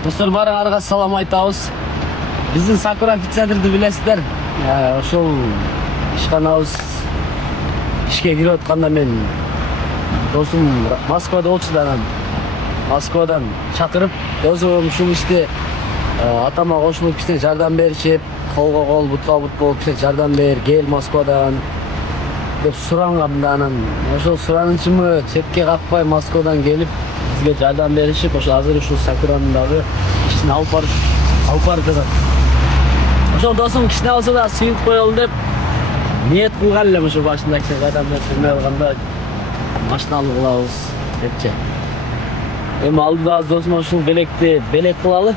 Достор, баарыңарга салам айтабыз. Биздин Сакура официаторду билесиздер. Ошол ишканабыз ишке кирип атканда мен досум Москвада болчу да, анан Москвадан чакырып, өзүм ушул ишти атама кошулуп кичине жардам беришип, колго кол, бутка бут болуп кичине жардам бер, кел Москвадан деп суранган да, анан ошол суранычымы четке какпай Москвадан келип бизге жардам беришип, ошо азыр ушул Сакуранын дагы ишин алып барып жатат. Ошол досум кичине болсо да сыйынып коелу деп ниет кылган элем, ошо башында кичине жардам берип алганда машиналуу кылабыз депчи. Эми алдыда досума ушул белекти белек кылалы.